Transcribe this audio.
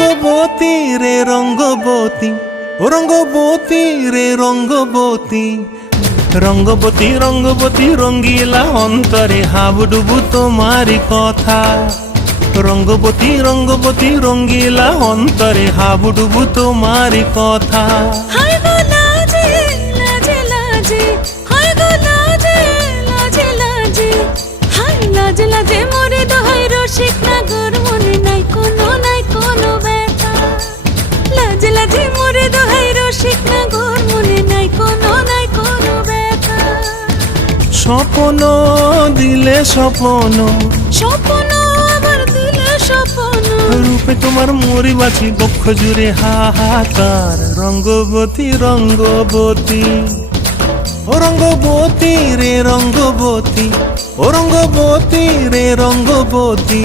রঙ্গবতী রে রঙ্গবতী, ও রঙ্গবতী রে রঙ্গবতী, রঙ্গবতী রঙ্গবতী রঙ্গিলা অন্তরে হাবুডুবু তোমারি কথা। রঙ্গবতী রঙ্গবতী রঙ্গিলা অন্তরে হাবুডুবু তোমারি কথা। হায় গো লাজে লাজে লাজে, হায় গো লাজে লাজে লাজে, হায় লাজে লাজে মোরে দোহাই রসিক নাগর মনে নাই কোনো ব্যথা। লাজে লাজে মোরে দোহাই রসিক নাগর মনে নাই কোনো ব্যথা। স্বপ্ন দিলে স্বপ্ন, স্বপ্ন আবার দিলে স্বপ্ন, রূপে তোমার মরি বাছি বক্ষ জুড়ে হাহাকার। রঙ্গবতী রঙ্গবতী, ও রঙ্গবতী রে রঙ্গবতী, ও রঙ্গবতী রে রঙ্গবতী।